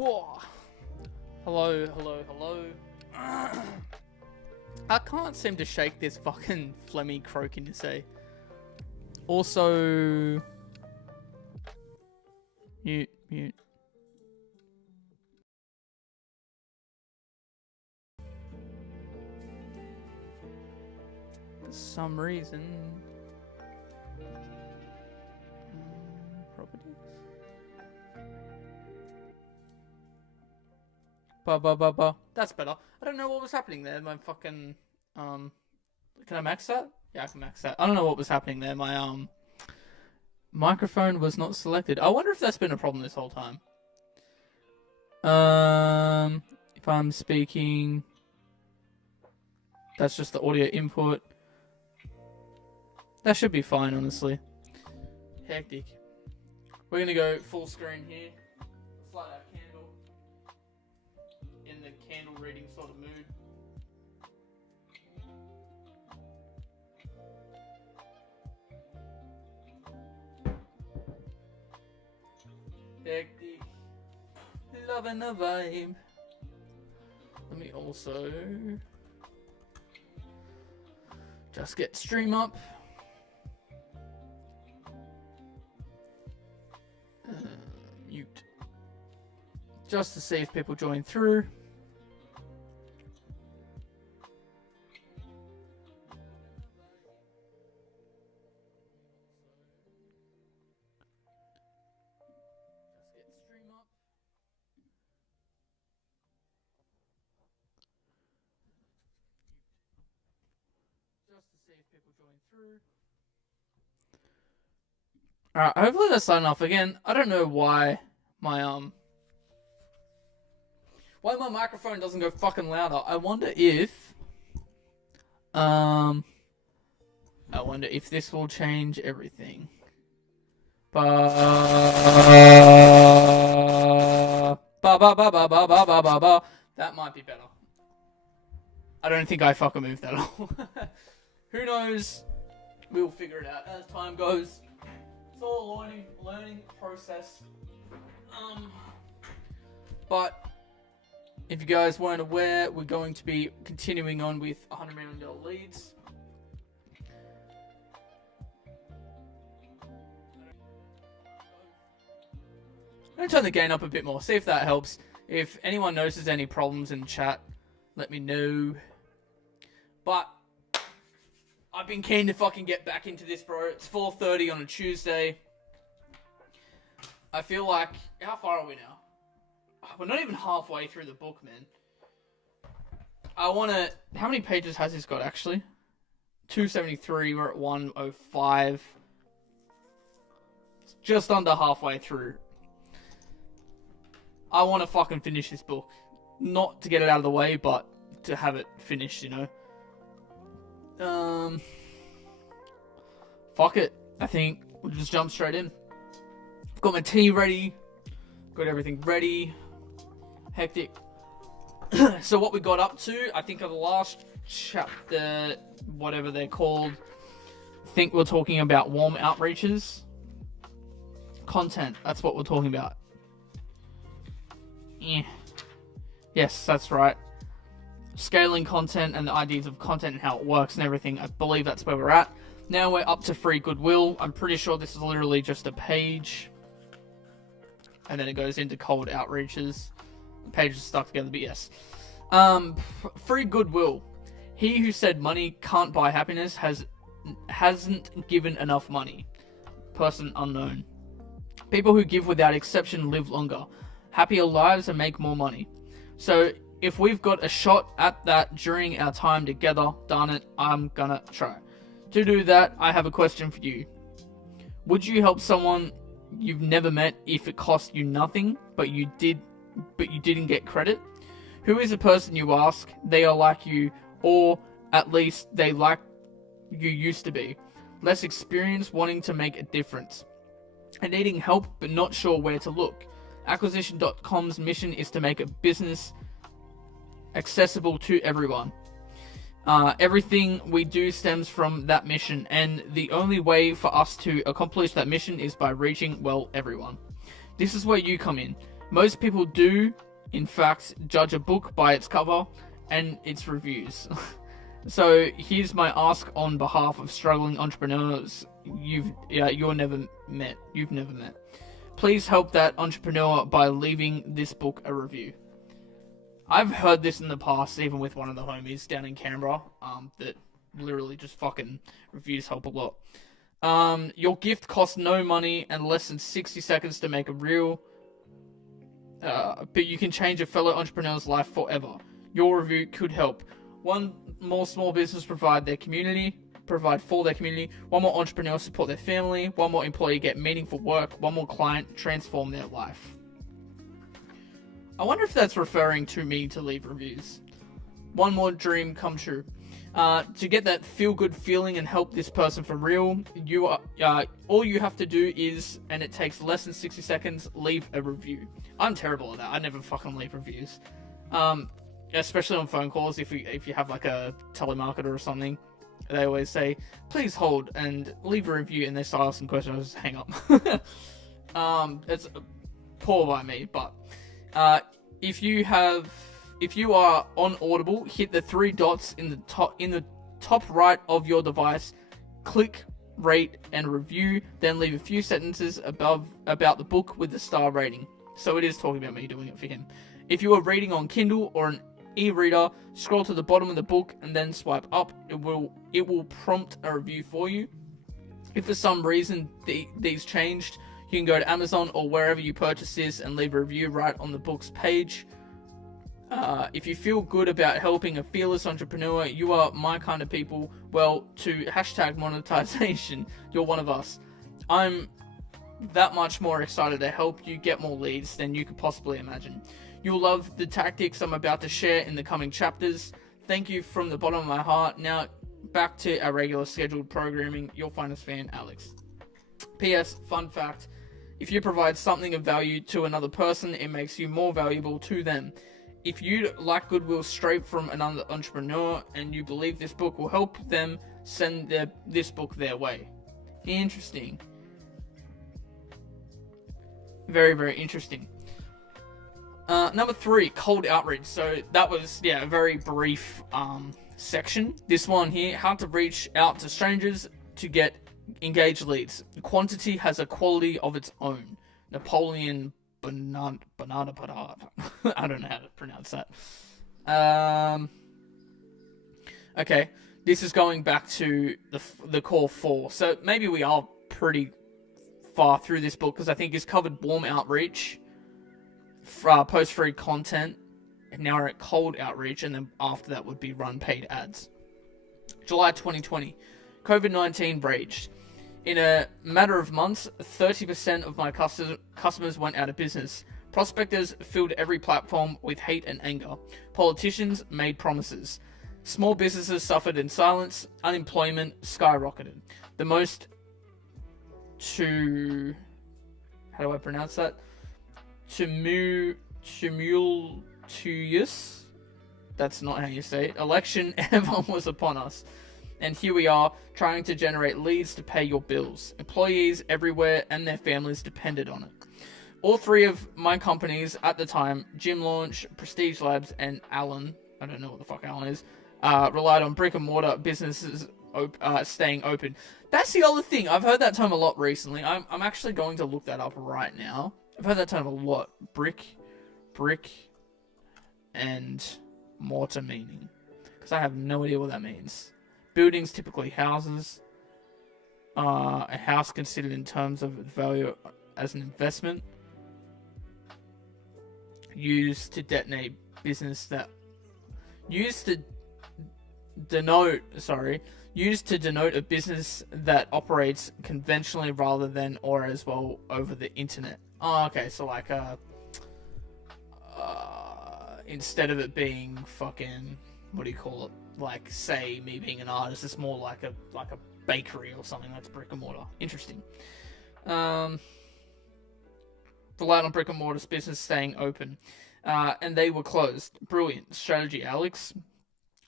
Whoa. Hello, hello, hello. I can't seem to shake this fucking phlegmy croaking to say. Also... Mute. For some reason... properties? That's better. I don't know what was happening there. My fucking... Can I max that? Yeah, I can max that. I don't know what was happening there. My, microphone was not selected. I wonder if that's been a problem this whole time. If I'm speaking... That's just the audio input. That should be fine, honestly. Hectic. We're gonna go full screen here. Let's light our candle. In the candle reading sort of mood. Hectic. Loving the vibe. Let me also just get stream up. Mute. Just to see if people join through. Alright, hopefully that's signing off again. I don't know why my microphone doesn't go fucking louder. I wonder if this will change everything. That might be better. I don't think I fucking moved that all. Who knows? We'll figure it out as time goes. It's all a learning process. But if you guys weren't aware, we're going to be continuing on with $100 million leads. I'm going to turn the gain up a bit more, see if that helps. If anyone notices any problems in chat, let me know. But I've been keen to fucking get back into this, bro. It's 4:30 on a Tuesday. I feel like... How far are we now? We're not even halfway through the book, man. I want to... How many pages has this got, actually? 273. We're at 105. It's just under halfway through. I want to fucking finish this book. Not to get it out of the way, but to have it finished, you know? Fuck it. I think we'll just jump straight in. I've got my tea ready. Got everything ready. Hectic. So what we got up to, I think of the last chapter, whatever they're called, I think we're talking about warm outreaches. Content, that's what we're talking about. Yeah. Yes, that's right. Scaling content and the ideas of content and how it works and everything. I believe that's where we're at. Now we're up to free Goodwill. I'm pretty sure this is literally just a page. And then it goes into cold outreaches. The pages are stuck together, but yes. Free Goodwill. He who said money can't buy happiness hasn't given enough money. Person unknown. People who give without exception live longer, happier lives, and make more money. So if we've got a shot at that during our time together, darn it, I'm gonna try. To do that, I have a question for you. Would you help someone you've never met if it cost you nothing, but you didn't get credit? Who is the person you ask? They are like you, or at least they like you used to be. Less experienced, wanting to make a difference, and needing help but not sure where to look. Acquisition.com's mission is to make a business accessible to everyone. Everything we do stems from that mission, and the only way for us to accomplish that mission is by reaching, well, everyone. This is where you come in. Most people do, in fact, judge a book by its cover and its reviews. So here's my ask on behalf of struggling entrepreneurs you've never met. Please help that entrepreneur by leaving this book a review. I've heard this in the past, even with one of the homies down in Canberra, that literally just fucking reviews help a lot. Your gift costs no money and less than 60 seconds to make a reel, but you can change a fellow entrepreneur's life forever. Your review could help. One more small business provide for their community. One more entrepreneur support their family. One more employee get meaningful work. One more client transform their life. I wonder if that's referring to me to leave reviews. One more dream come true. To get that feel-good feeling and help this person for real, all you have to do is, and it takes less than 60 seconds, leave a review. I'm terrible at that. I never fucking leave reviews. Especially on phone calls, if you have like a telemarketer or something, they always say, please hold and leave a review, and they start asking questions, I just hang up. It's poor by me, but if you are on Audible, hit the 3 dots in the top right of your device, click rate and review, then leave a few sentences about the book with the star rating. So it is talking about me doing it for him. If you are reading on Kindle or an e-reader, scroll to the bottom of the book and then swipe up. It will prompt a review for you. If for some reason these changed, you can go to Amazon or wherever you purchase this and leave a review right on the book's page. If you feel good about helping a fearless entrepreneur, you are my kind of people, well, to #monetization, you're one of us. I'm that much more excited to help you get more leads than you could possibly imagine. You'll love the tactics I'm about to share in the coming chapters. Thank you from the bottom of my heart. Now, back to our regular scheduled programming. Your finest fan, Alex. P.S. Fun fact. If you provide something of value to another person, it makes you more valuable to them. If you like Goodwill straight from another entrepreneur and you believe this book will help them, send this book their way. Interesting. Very, very interesting. Number 3, cold outreach. So that was, a very brief section. This one here, how to reach out to strangers to get engaged leads. Quantity has a quality of its own. Napoleon Bonaparte. I don't know how to pronounce that. Okay, this is going back to the core 4. So maybe we are pretty far through this book because I think it's covered warm outreach, post-free content, and now we're at cold outreach, and then after that would be run paid ads. July 2020, COVID-19 raged. In a matter of months, 30% of my customers went out of business. Prospectors filled every platform with hate and anger. Politicians made promises. Small businesses suffered in silence. Unemployment skyrocketed. The most how do I pronounce that? Tumultuous, that's not how you say it, election ever was upon us. And here we are, trying to generate leads to pay your bills. Employees everywhere and their families depended on it. All 3 of my companies at the time, Gym Launch, Prestige Labs, and Allen, I don't know what the fuck Allen is, relied on brick and mortar businesses staying open. That's the other thing. I've heard that term a lot recently. I'm actually going to look that up right now. I've heard that term a lot. Brick, and mortar meaning. Because I have no idea what that means. Buildings, typically houses. A house considered in terms of value as an investment. Used to denote a business that operates conventionally rather than or as well over the internet. Oh, okay, so like instead of it being fucking, what do you call it? Like, say me being an artist, it's more like a bakery or something. That's brick and mortar. Interesting. Relied on brick and mortar's business staying open, and they were closed. Brilliant strategy, Alex.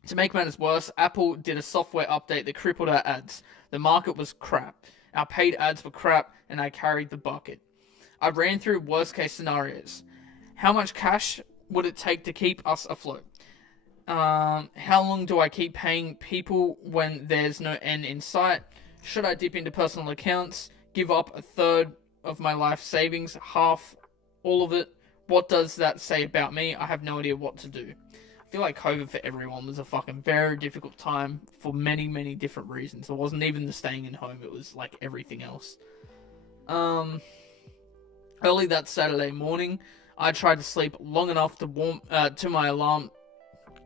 To make matters worse, Apple did a software update that crippled our ads. The market was crap. Our paid ads were crap, and I carried the bucket. I ran through worst case scenarios. How much cash would it take to keep us afloat? How long do I keep paying people when there's no end in sight? Should I dip into personal accounts, give up a third of my life savings, half, all of it? What does that say about me? I have no idea what to do. I feel like COVID for everyone was a fucking very difficult time for many, many different reasons. It wasn't even the staying in home, it was like everything else. Early that Saturday morning, I tried to sleep long enough to my alarm.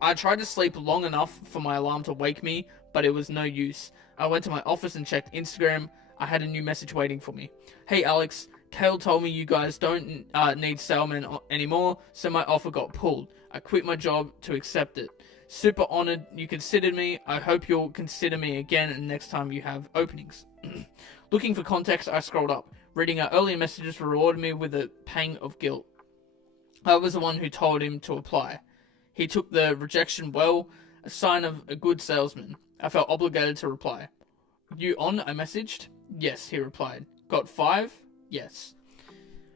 I tried to sleep long enough for my alarm to wake me, but it was no use. I went to my office and checked Instagram. I had a new message waiting for me. Hey Alex, Kale told me you guys don't need salesmen anymore, so my offer got pulled. I quit my job to accept it. Super honored you considered me. I hope you'll consider me again next time you have openings. Looking for context, I scrolled up. Reading our earlier messages rewarded me with a pang of guilt. I was the one who told him to apply. He took the rejection well, a sign of a good salesman. I felt obligated to reply. You on? I messaged. Yes, he replied. Got 5? Yes.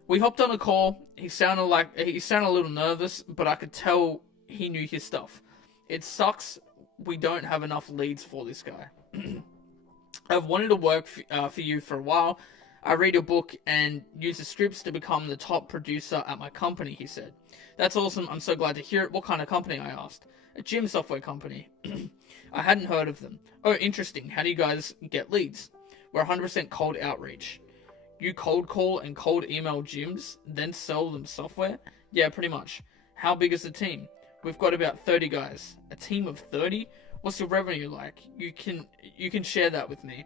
We hopped on a call. He sounded a little nervous, but I could tell he knew his stuff. It sucks we don't have enough leads for this guy. I've wanted to work for you for a while. I read your book and use the scripts to become the top producer at my company, he said. That's awesome. I'm so glad to hear it. What kind of company? I asked. A gym software company. I hadn't heard of them. Oh, interesting. How do you guys get leads? We're 100% cold outreach. You cold call and cold email gyms, then sell them software? Yeah, pretty much. How big is the team? We've got about 30 guys. A team of 30? What's your revenue like? You can share that with me.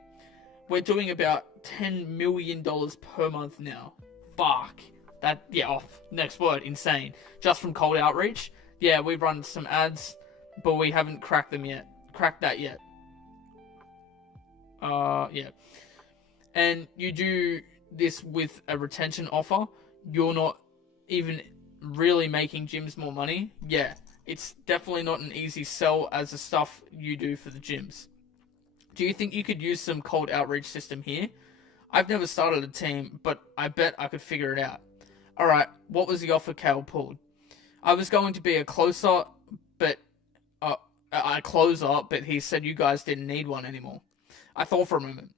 We're doing about $10 million per month now. Fuck. Next word, insane. Just from cold outreach? Yeah, we've run some ads, but we haven't cracked that yet. Yeah. And you do this with a retention offer? You're not even really making gyms more money? Yeah. It's definitely not an easy sell as the stuff you do for the gyms. Do you think you could use some cold outreach system here? I've never started a team, but I bet I could figure it out. Alright, what was the offer Kale pulled? I was going to be a closer, but he said you guys didn't need one anymore. I thought for a moment.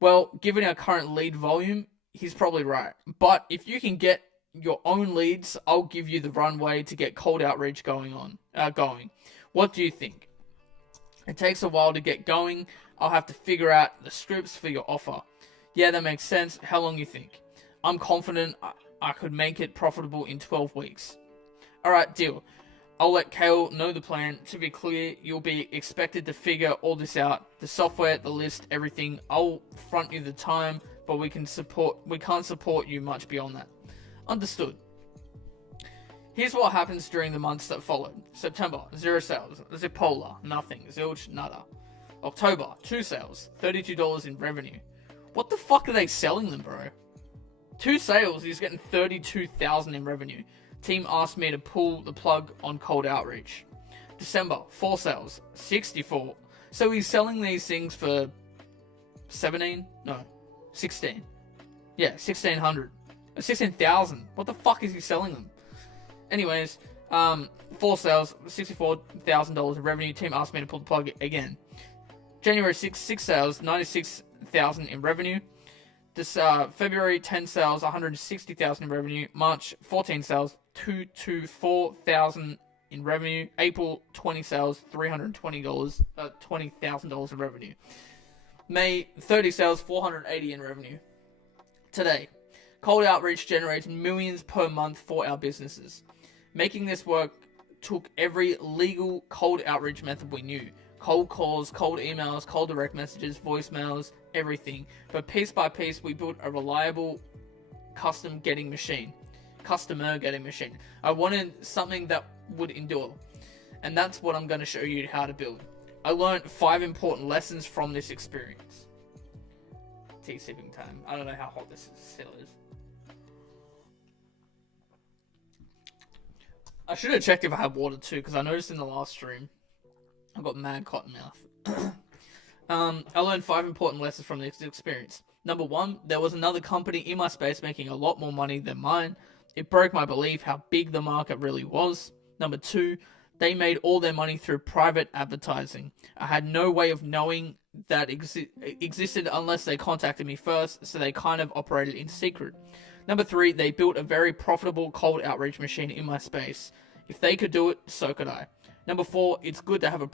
Well, given our current lead volume, he's probably right. But if you can get your own leads, I'll give you the runway to get cold outreach going. What do you think? It takes a while to get going. I'll have to figure out the scripts for your offer. Yeah, that makes sense. How long you think? I'm confident I could make it profitable in 12 weeks. Alright, deal. I'll let Kale know the plan. To be clear, you'll be expected to figure all this out. The software, the list, everything. I'll front you the time, but we can't support you much beyond that. Understood. Here's what happens during the months that followed. September, 0 sales. Zipola, nothing. Zilch, nada. October, 2 sales. $32 in revenue. What the fuck are they selling them, bro? 2 sales, he's getting $32,000 in revenue. Team asked me to pull the plug on cold outreach. December, 4 sales. 64. So he's selling these things for 16. Yeah, 1600. 16,000. What the fuck is he selling them? Anyways, 4 sales, $64,000 in revenue. Team asked me to pull the plug again. January 6 sales, $96,000 in revenue. This February 10 sales, $160,000 in revenue. March 14 sales, $224,000 in revenue. April 20 sales, $20,000 in revenue. May 30 sales, $480 in revenue. Today, cold outreach generates millions per month for our businesses. Making this work took every legal cold outreach method we knew. Cold calls, cold emails, cold direct messages, voicemails, everything. But piece by piece, we built a reliable customer getting machine. I wanted something that would endure. And that's what I'm going to show you how to build. I learned 5 important lessons from this experience. Tea sipping time. I don't know how hot this still is. I should have checked if I had water too, because I noticed in the last stream I got mad cotton mouth. I learned 5 important lessons from this experience. Number 1, there was another company in my space making a lot more money than mine. It broke my belief how big the market really was. Number 2, they made all their money through private advertising. I had no way of knowing that existed unless they contacted me first, so they kind of operated in secret. Number 3, they built a very profitable cold outreach machine in my space. If they could do it, so could I. Number 4, it's good to have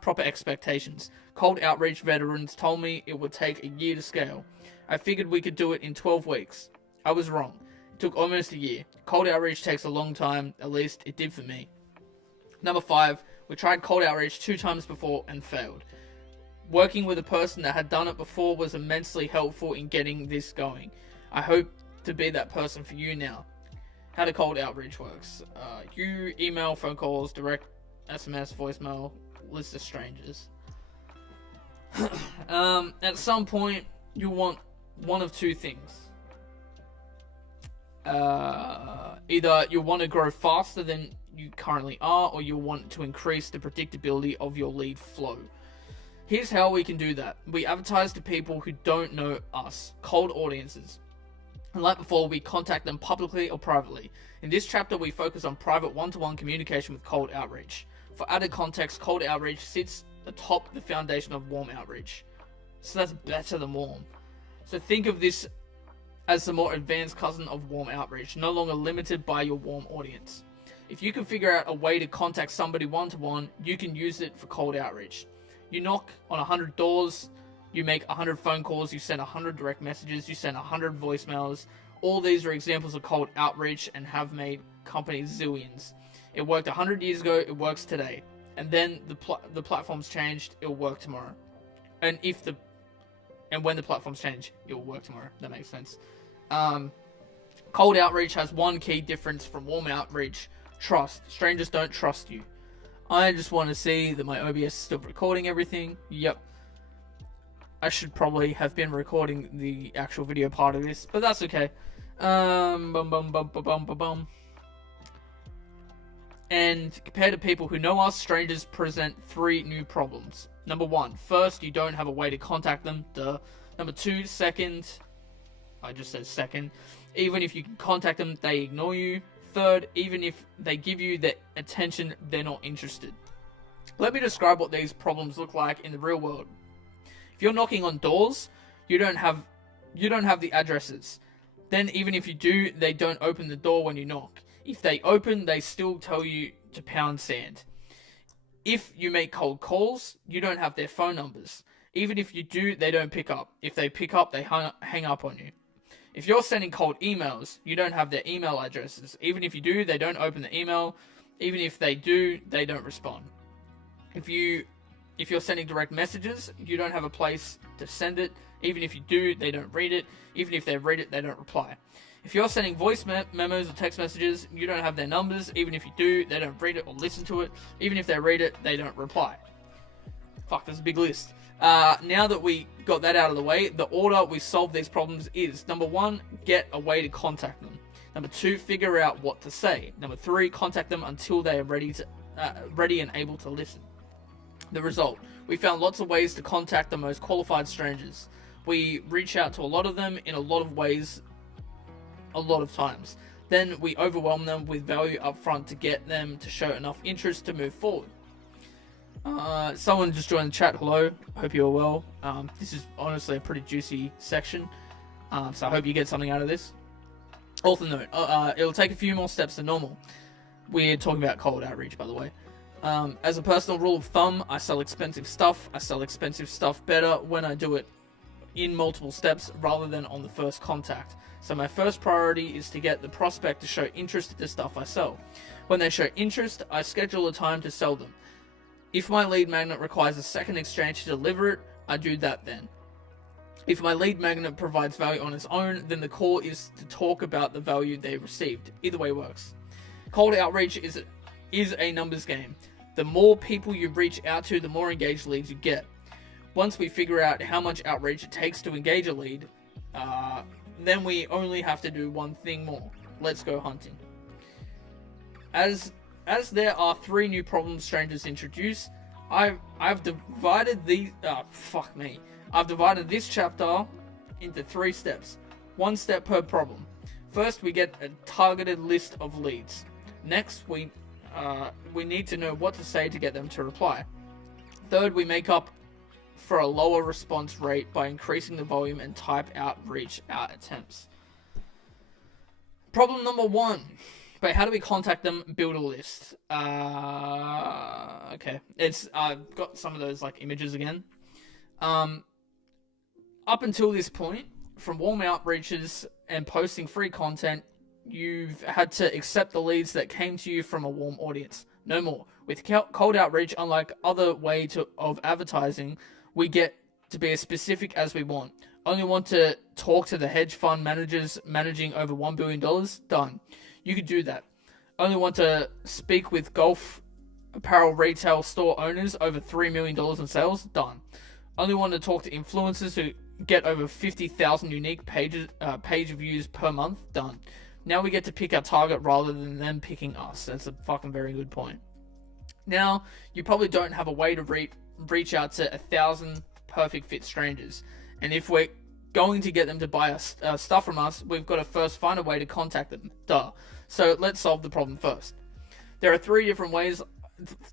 proper expectations. Cold outreach veterans told me it would take a year to scale. I figured we could do it in 12 weeks. I was wrong. It took almost a year. Cold outreach takes a long time, at least it did for me. Number 5, we tried cold outreach 2 times before and failed. Working with a person that had done it before was immensely helpful in getting this going. I hope to be that person for you now. How the cold outreach works. You email, phone calls, direct SMS, voicemail, list of strangers. At some point, you want one of 2 things. Either you want to grow faster than you currently are, or you want to increase the predictability of your lead flow. Here's how we can do that. We advertise to people who don't know us, cold audiences. And like before, we contact them publicly or privately. In this chapter, we focus on private one-to-one communication with cold outreach. For added context, cold outreach sits atop the foundation of warm outreach. So that's better than warm. So think of this as the more advanced cousin of warm outreach, no longer limited by your warm audience. If you can figure out a way to contact somebody one-to-one, you can use it for cold outreach. You knock on 100 doors, you make 100 phone calls, you send 100 direct messages, you send 100 voicemails. All these are examples of cold outreach and have made companies zillions. It worked 100 years ago, it works today. And then the platforms changed, it'll work tomorrow. And when the platforms change, it will work tomorrow. That makes sense. Cold outreach has one key difference from warm outreach: trust. Strangers don't trust you. I just want to see that my OBS is still recording everything. Yep. I should probably have been recording the actual video part of this, but that's okay. And compared to people who know us, strangers present 3 new problems. Number 1, first, you don't have a way to contact them. Duh. Number 2, second, I just said second, even if you can contact them, they ignore you. Third, even if they give you their attention, they're not interested. Let me describe what these problems look like in the real world. If you're knocking on doors, you don't have the addresses. Then even if you do, they don't open the door when you knock. If they open, they still tell you to pound sand. If you make cold calls, you don't have their phone numbers. Even if you do, they don't pick up. If they pick up, they hang up on you. If you're sending cold emails, you don't have their email addresses. Even if you do, they don't open the email. Even if they do, they don't respond. If you're sending direct messages, you don't have a place to send it. Even if you do, they don't read it. Even if they read it, they don't reply. If you're sending voice memos or text messages, you don't have their numbers. Even if you do, they don't read it or listen to it. Even if they read it, they don't reply. Fuck, there's a big list. Now that we got that out of the way, the order we solve these problems is: number 1, get a way to contact them. Number 2, figure out what to say. Number 3, contact them until they are ready and able to listen. The result: we found lots of ways to contact the most qualified strangers. We reach out to a lot of them in a lot of ways, a lot of times. Then we overwhelm them with value up front to get them to show enough interest to move forward. Someone just joined the chat. Hello, hope you're well. This is honestly a pretty juicy section, so I hope you get something out of this. Also note, it'll take a few more steps than normal. We're talking about cold outreach, by the way. As a personal rule of thumb, I sell expensive stuff. I sell expensive stuff better when I do it in multiple steps rather than on the first contact. So my first priority is to get the prospect to show interest in the stuff I sell. When they show interest, I schedule a time to sell them. If my lead magnet requires a second exchange to deliver it, I do that then. If my lead magnet provides value on its own, then the call is to talk about the value they received. Either way works. Cold outreach is a numbers game. The more people you reach out to, the more engaged leads you get. Once we figure out how much outreach it takes to engage a lead, then we only have to do one thing more. Let's go hunting. As there are 3 new problems strangers introduce, I've divided I've divided this chapter into 3 steps. 1 step per problem. First, we get a targeted list of leads. Next, we need to know what to say to get them to reply. Third, we make up for a lower response rate by increasing the volume and type outreach out attempts. Problem number 1. But how do we contact them? Build a list. Okay. I've got some of those like images again. Up until this point, from warm outreaches and posting free content, you've had to accept the leads that came to you from a warm audience. No more. With cold outreach, unlike other way of advertising, we get to be as specific as we want. Only want to talk to the hedge fund managers managing over $1 billion? Done. You could do that. Only want to speak with golf apparel retail store owners over $3 million in sales? Done. Only want to talk to influencers who get over 50,000 unique page views per month? Done. Now we get to pick our target rather than them picking us. That's a fucking very good point. Now, you probably don't have a way to reach out to 1,000 perfect fit strangers. And if we're going to get them to buy stuff from us, we've got to first find a way to contact them. Duh. So let's solve the problem first. There are 3 different ways.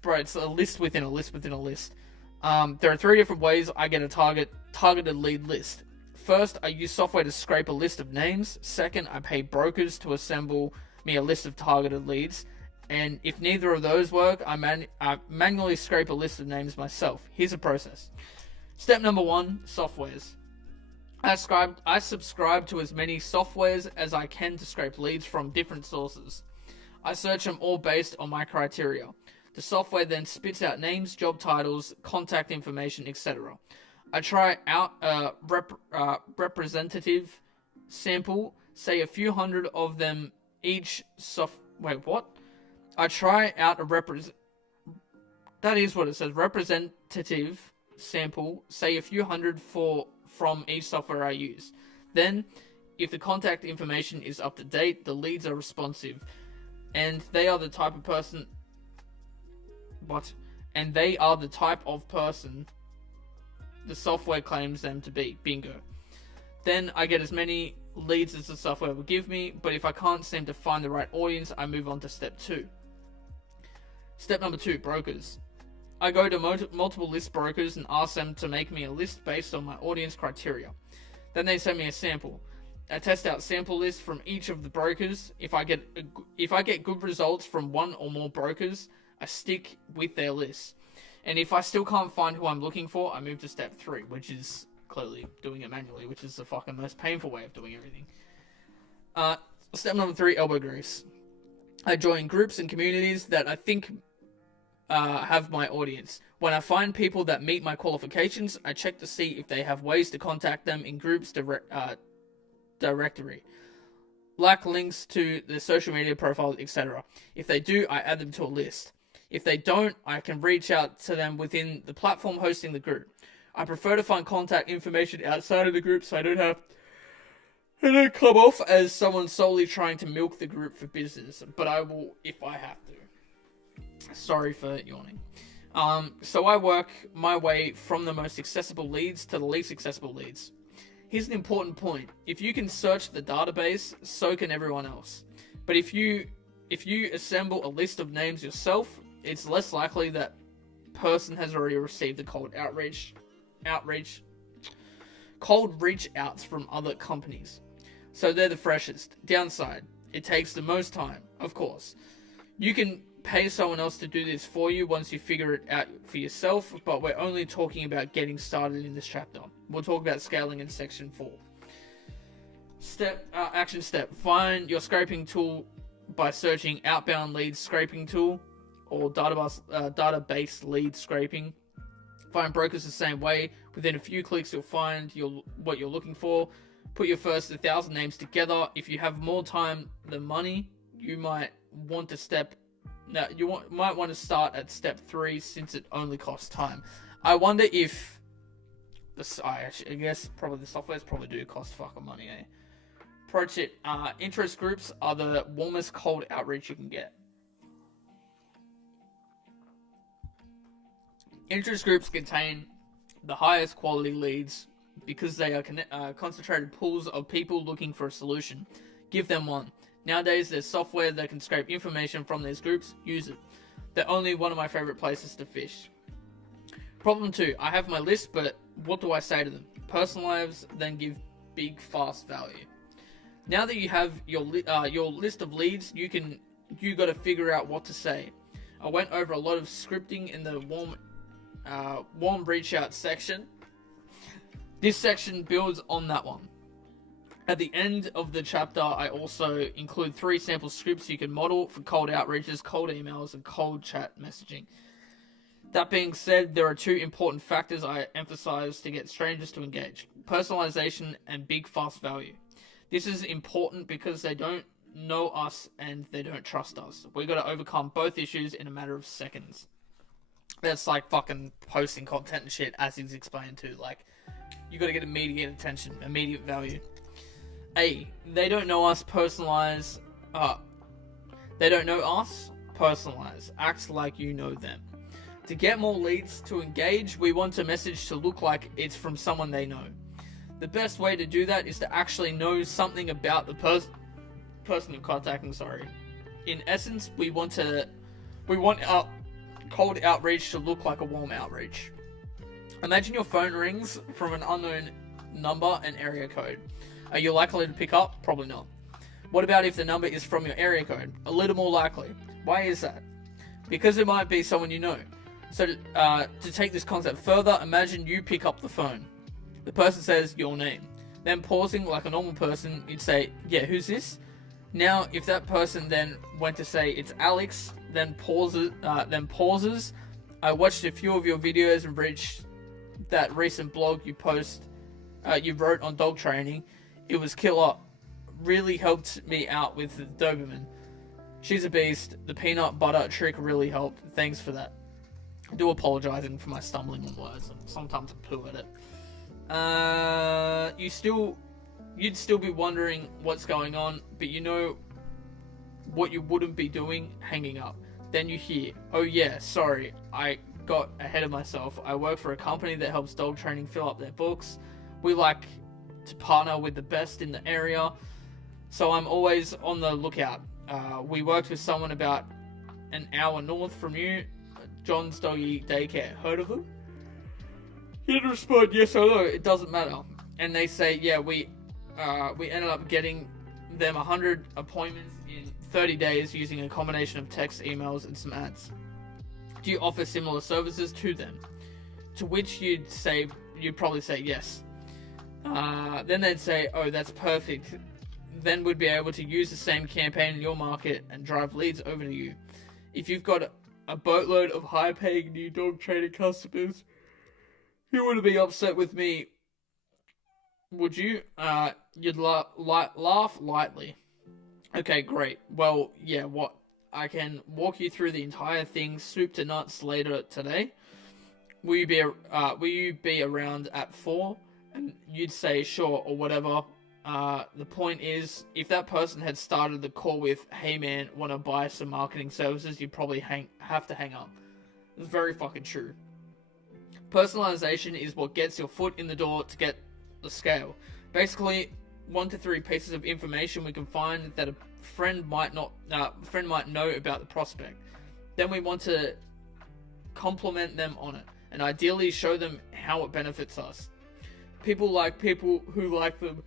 Bro, it's a list within a list within a list. There are 3 different ways I get a targeted lead list. First, I use software to scrape a list of names. Second, I pay brokers to assemble me a list of targeted leads. And if neither of those work, I manually scrape a list of names myself. Here's the process. Step number 1, softwares. I subscribe to as many softwares as I can to scrape leads from different sources. I search them all based on my criteria. The software then spits out names, job titles, contact information, etc. I try out a representative sample, say a few hundred of them each I try out that is what it says, representative sample, say a few hundred from each software I use. Then, if the contact information is up to date, the leads are responsive, and they are the type of person the software claims them to be. Bingo. Then I get as many leads as the software will give me, but if I can't seem to find the right audience, I move on to step 2. Step number 2, brokers. I go to multiple list brokers and ask them to make me a list based on my audience criteria. Then they send me a sample. I test out sample lists from each of the brokers. If I get good results from one or more brokers, I stick with their lists. And if I still can't find who I'm looking for, I move to step 3, which is clearly doing it manually, which is the fucking most painful way of doing everything. Step number 3, elbow grease. I join groups and communities that I think have my audience. When I find people that meet my qualifications, I check to see if they have ways to contact them in groups directory, like links to their social media profiles, etc. If they do, I add them to a list. If they don't, I can reach out to them within the platform hosting the group. I prefer to find contact information outside of the group so I don't come off as someone solely trying to milk the group for business, but I will if I have to. Sorry for yawning. So I work my way from the most accessible leads to the least accessible leads. Here's an important point. If you can search the database, so can everyone else. But if you assemble a list of names yourself, it's less likely that person has already received a cold reach outs from other companies. So they're the freshest. Downside, it takes the most time, of course. You can pay someone else to do this for you once you figure it out for yourself, but we're only talking about getting started in this chapter. We'll talk about scaling in section 4. Action step. Find your scraping tool by searching outbound leads scraping tool or database lead scraping. Find brokers the same way. Within a few clicks, you'll find what you're looking for. Put your first 1,000 names together. If you have more time than money, you might want to start at step 3 since it only costs time. I wonder if I guess probably the softwares probably do cost fucking money, eh? Pro tip, interest groups are the warmest cold outreach you can get. Interest groups contain the highest quality leads because they are concentrated pools of people looking for a solution. Give them one. Nowadays, there's software that can scrape information from these groups. Use it. They're only one of my favorite places to fish. Problem 2. I have my list, but what do I say to them? Personalize, then give big, fast value. Now that you have your list of leads, you got to figure out what to say. I went over a lot of scripting in the warm reach out section. This section builds on that one. At the end of the chapter, I also include 3 sample scripts you can model for cold outreaches, cold emails, and cold chat messaging. That being said, there are 2 important factors I emphasize to get strangers to engage: personalization and big fast value. This is important because they don't know us and they don't trust us. We got to overcome both issues in a matter of seconds. That's like fucking posting content and shit, as he's explained too. Like, you got to get immediate attention, immediate value. A, they don't know us, personalize. They don't know us, personalize. Act like you know them. To get more leads to engage, we want a message to look like it's from someone they know. The best way to do that is to actually know something about the person you're contacting. In essence, we want our cold outreach to look like a warm outreach. Imagine your phone rings from an unknown number and area code. Are you likely to pick up? Probably not. What about if the number is from your area code? A little more likely. Why is that? Because it might be someone you know. So to take this concept further, imagine you pick up the phone. The person says your name. Then pausing like a normal person, you'd say, yeah, who's this? Now, if that person then went to say it's Alex, then pauses. I watched a few of your videos and reached that recent blog you wrote on dog training. It was killer. Really helped me out with the Doberman. She's a beast. The peanut butter trick really helped. Thanks for that. I do apologizing for my stumbling on words. Sometimes I poo at it. You'd still be wondering what's going on, but you know what you wouldn't be doing? Hanging up. Then you hear, oh yeah, sorry, I got ahead of myself. I work for a company that helps dog training fill up their books. We like to partner with the best in the area, so I'm always on the lookout. We worked with someone about an hour north from you, John's Doggy Daycare. Heard of them? He'd respond yes or no, it doesn't matter. And they say, yeah, we ended up getting them 100 appointments in 30 days using a combination of text, emails, and some ads. Do you offer similar services to them? To which you'd probably say yes. Then they'd say, oh, that's perfect. Then we'd be able to use the same campaign in your market and drive leads over to you. If you've got a boatload of high-paying new dog training customers, you wouldn't be upset with me, would you? You'd laugh lightly. Okay, great. Well, yeah, what? I can walk you through the entire thing, soup to nuts, later today. Will you be around at 4? And you'd say sure or whatever. The point is, if that person had started the call with, hey man, want to buy some marketing services, you'd probably have to hang up. It's very fucking true. Personalization is what gets your foot in the door to get the scale. Basically, 1 to 3 pieces of information we can find that a friend might know about the prospect. Then we want to compliment them on it, and ideally show them how it benefits us. People like people who like them.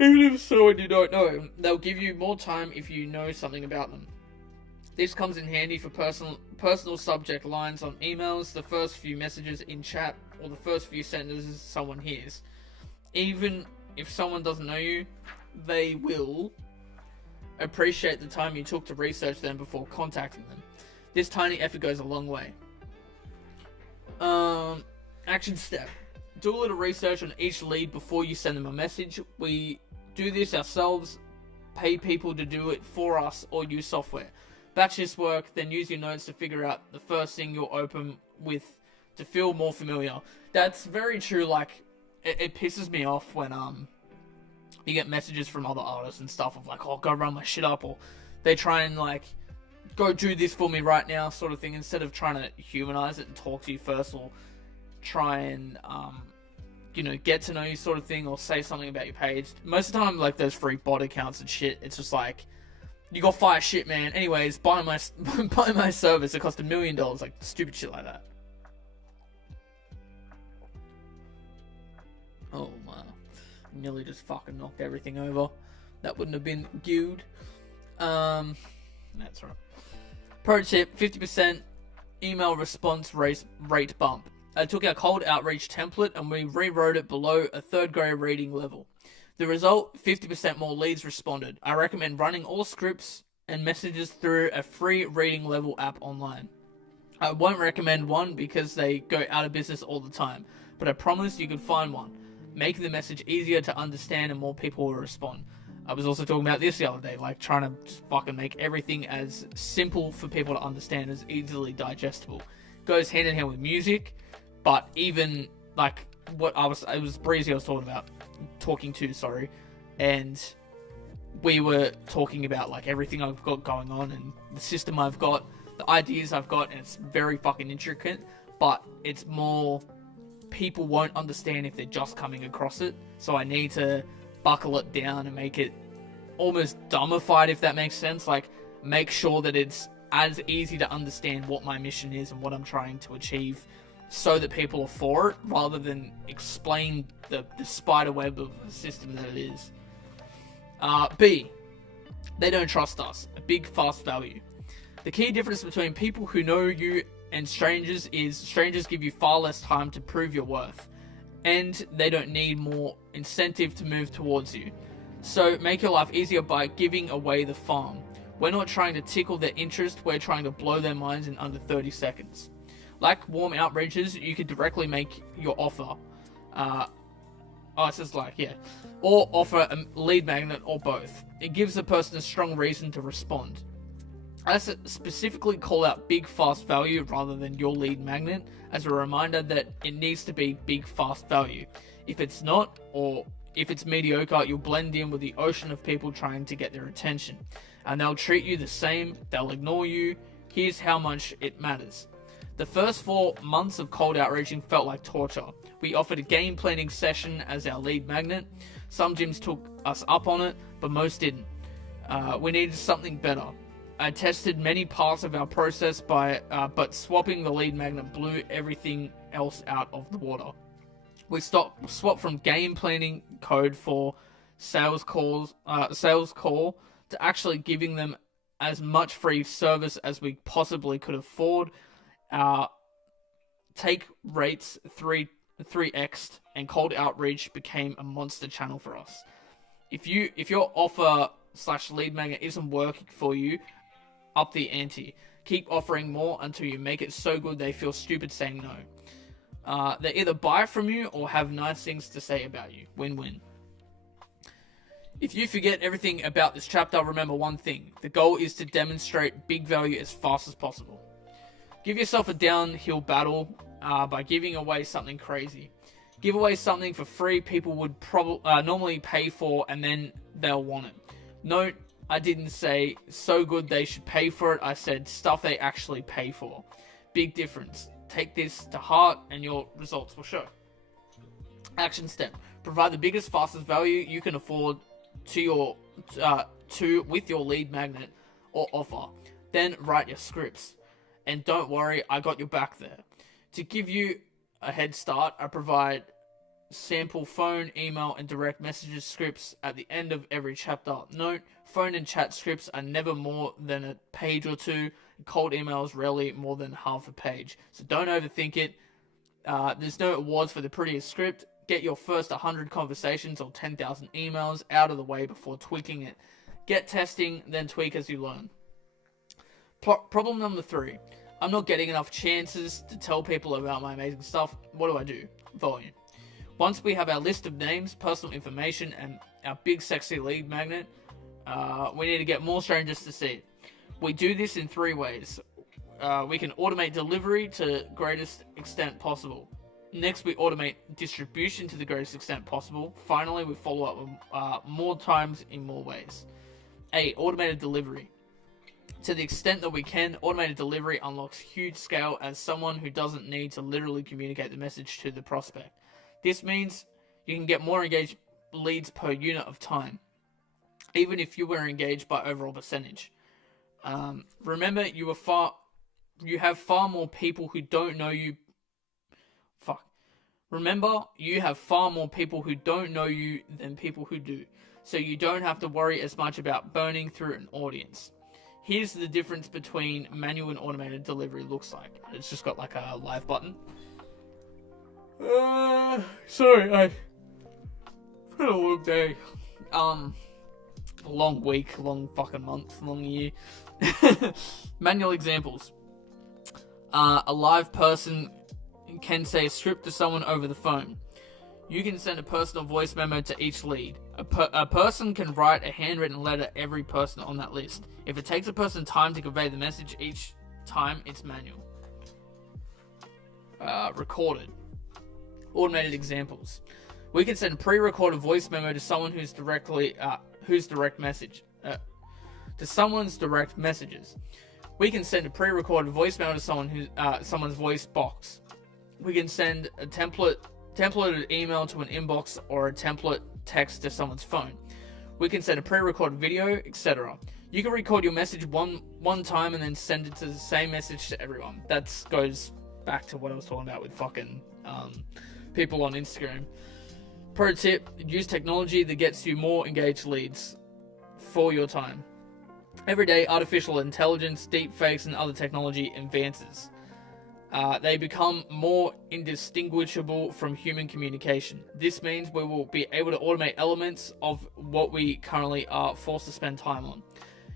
Even if someone you don't know, they'll give you more time if you know something about them. This comes in handy for personal subject lines on emails, the first few messages in chat, or the first few sentences someone hears. Even if someone doesn't know you, they will appreciate the time you took to research them before contacting them. This tiny effort goes a long way. Action step. Do a little research on each lead before you send them a message. We do this ourselves, pay people to do it for us, or use software. Batch this work, then use your notes to figure out the first thing you'll open with to feel more familiar. That's very true. Like, it pisses me off when you get messages from other artists and stuff of like, oh, go run my shit up, or they try and like, go do this for me right now, sort of thing, instead of trying to humanize it and talk to you first, or try and get to know you sort of thing, or say something about your page. Most of the time, like those free bot accounts and shit, it's just like, you got fire shit, man. Anyways, buy my buy my service. It cost $1 million. Like stupid shit like that. Oh man, nearly just fucking knocked everything over. That wouldn't have been good. That's right. Pro tip: 50% email response rate bump. I took our cold outreach template and we rewrote it below a 3rd grade reading level. The result, 50% more leads responded. I recommend running all scripts and messages through a free reading level app online. I won't recommend one because they go out of business all the time, but I promise you can find one. Make the message easier to understand and more people will respond. I was also talking about this the other day, like trying to just fucking make everything as simple for people to understand as easily digestible. Goes hand in hand with music, but even like it was Breezy I was talking to, and we were talking about like everything I've got going on and the system I've got, the ideas I've got, and it's very fucking intricate, but it's more people won't understand if they're just coming across it, so I need to buckle it down and make it almost dumbified, if that makes sense. Like, make sure that it's as easy to understand what my mission is and what I'm trying to achieve, so that people are for it, rather than explain the spider web of the system that it is. B, they don't trust us. A big fast value. The key difference between people who know you and strangers is strangers give you far less time to prove your worth, and they don't need more incentive to move towards you. So make your life easier by giving away the farm. We're not trying to tickle their interest, we're trying to blow their minds in under 30 seconds. Like warm outreaches, you could directly make your offer. Or offer a lead magnet, or both. It gives the person a strong reason to respond. I specifically call out big fast value rather than your lead magnet as a reminder that it needs to be big fast value. If it's not, or if it's mediocre, you'll blend in with the ocean of people trying to get their attention. And they'll treat you the same, they'll ignore you. Here's how much it matters. The first 4 months of cold outreaching felt like torture. We offered a game planning session as our lead magnet. Some gyms took us up on it, but most didn't. We needed something better. I tested many parts of our process but swapping the lead magnet blew everything else out of the water. We swapped from game planning code for sales call to actually giving them as much free service as we possibly could afford. Our take rates 3x'd, and cold outreach became a monster channel for us. If your offer / lead magnet isn't working for you, up the ante. Keep offering more until you make it so good they feel stupid saying no. They either buy from you or have nice things to say about you. Win-win. If you forget everything about this chapter, remember one thing. The goal is to demonstrate big value as fast as possible. Give yourself a downhill battle by giving away something crazy. Give away something for free people would normally pay for, and then they'll want it. Note, I didn't say so good they should pay for it. I said stuff they actually pay for. Big difference. Take this to heart and your results will show. Action step. Provide the biggest, fastest value you can afford with your lead magnet or offer. Then write your scripts. And don't worry, I got your back there. To give you a head start, I provide sample phone, email, and direct messages scripts at the end of every chapter. Note, phone and chat scripts are never more than a page or two. Cold emails rarely more than half a page. So don't overthink it. There's no awards for the prettiest script. Get your first 100 conversations or 10,000 emails out of the way before tweaking it. Get testing, then tweak as you learn. Problem number 3. I'm not getting enough chances to tell people about my amazing stuff. What do? Volume. Once we have our list of names, personal information, and our big sexy lead magnet, we need to get more strangers to see it. We do this in 3 ways. We can automate delivery to greatest extent possible. Next, we automate distribution to the greatest extent possible. Finally, we follow up with more times in more ways. A. Automated delivery. To the extent that we can, automated delivery unlocks huge scale as someone who doesn't need to literally communicate the message to the prospect. This means you can get more engaged leads per unit of time, even if you were engaged by overall percentage. Remember, you have far more people who don't know you. Remember, you have far more people who don't know you than people who do, so you don't have to worry as much about burning through an audience. Here's the difference between manual and automated delivery looks like. It's just got like a live button. Sorry, I've had a long day. Long week, long fucking month, long year. Manual examples. A live person can say a script to someone over the phone. You can send a personal voice memo to each lead. A person can write a handwritten letter to every person on that list. If it takes a person time to convey the message each time, it's manual. Recorded. Automated examples. We can send a pre-recorded voice memo to someone who's direct message to someone's direct messages. We can send a pre-recorded voicemail to someone's voice box. We can send a templated email to an inbox or a template text to someone's phone. We can send a pre-recorded video, etc. You can record your message one time and then send it to the same message to everyone. That goes back to what I was talking about with fucking people on Instagram. Pro tip, use technology that gets you more engaged leads for your time. Every day, artificial intelligence, deepfakes, and other technology advances. They become more indistinguishable from human communication. This means we will be able to automate elements of what we currently are forced to spend time on.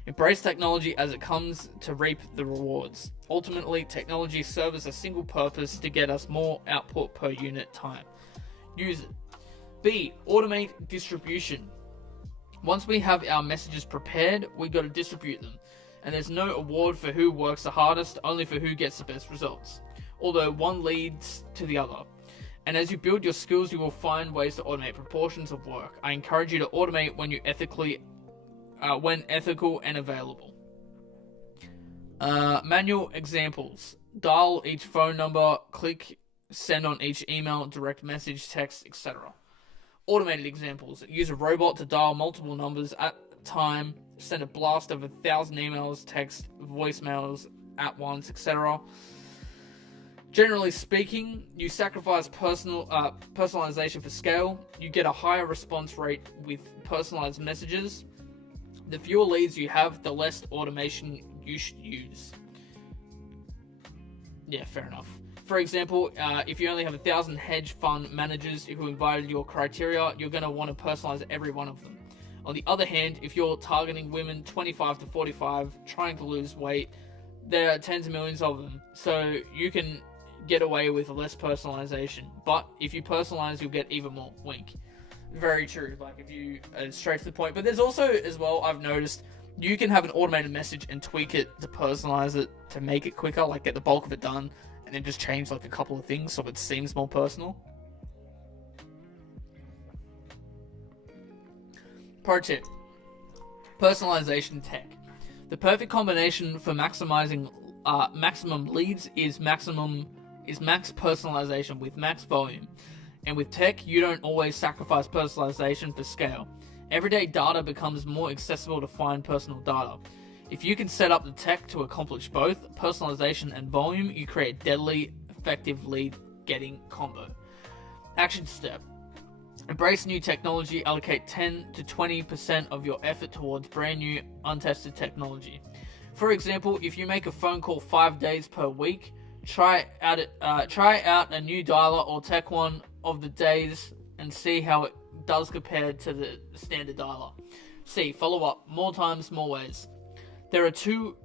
Embrace technology as it comes to reap the rewards. Ultimately, technology serves a single purpose to get us more output per unit time. Use it. B. Automate distribution. Once we have our messages prepared, we got to distribute them. And there's no award for who works the hardest, only for who gets the best results. Although one leads to the other. And as you build your skills, you will find ways to automate proportions of work. I encourage you to automate when ethical and available. Manual examples. Dial each phone number, click send on each email, direct message, text, etc. Automated examples. Use a robot to dial multiple numbers at a time, send a blast of 1,000 emails, text, voicemails at once, etc. Generally speaking, you sacrifice personalization for scale. You get a higher response rate with personalized messages. The fewer leads you have, the less automation you should use. Yeah, fair enough. For example, if you only have 1,000 hedge fund managers who invited your criteria, you're going to want to personalize every one of them. On the other hand, if you're targeting women 25 to 45 trying to lose weight, there are tens of millions of them, so you can get away with less personalization. But if you personalize, you'll get even more. Wink. Very true. Like if you straight to the point. But there's also, as well, I've noticed, you can have an automated message and tweak it to personalize it to make it quicker, like get the bulk of it done, and then just change like a couple of things so it seems more personal. Pro tip. Personalization tech. The perfect combination for maximizing maximum leads is max personalization with max volume. And with tech, you don't always sacrifice personalization for scale. Everyday data becomes more accessible to find personal data. If you can set up the tech to accomplish both personalization and volume, you create deadly effective lead getting combo. Action step. Embrace new technology. Allocate 10 to 20% of your effort towards brand new, untested technology. For example, if you make a phone call 5 days per week, try out a new dialer or tech one of the days and see how it does compared to the standard dialer. C. Follow up. More times, more ways. There are two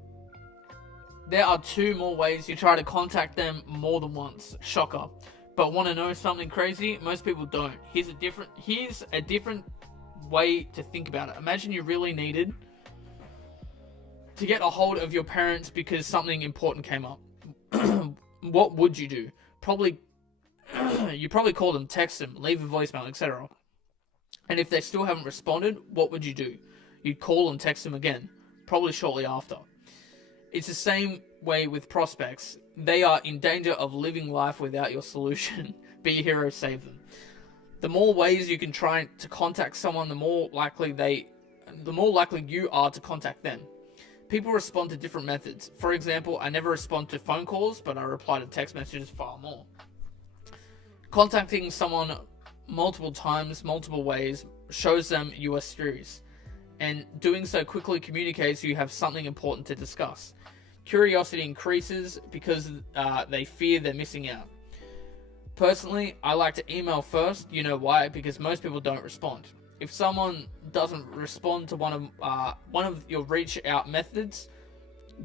more ways you try to contact them more than once. Shocker. But want to know something crazy? Most people don't. Here's a different way to think about it. Imagine you really needed to get a hold of your parents because something important came up. What would you do? You probably call them, text them, leave a voicemail, etc. And if they still haven't responded, what would you do? You'd call and text them again, probably shortly after. It's the same way with prospects. They are in danger of living life without your solution. Be a hero, save them. The more ways you can try to contact someone, the more likely you are to contact them. People respond to different methods. For example, I never respond to phone calls, but I reply to text messages far more. Contacting someone multiple times, multiple ways, shows them you are serious, and doing so quickly communicates you have something important to discuss. Curiosity increases because they fear they're missing out. Personally, I like to email first. You know why? Because most people don't respond. If someone doesn't respond to one of your reach out methods,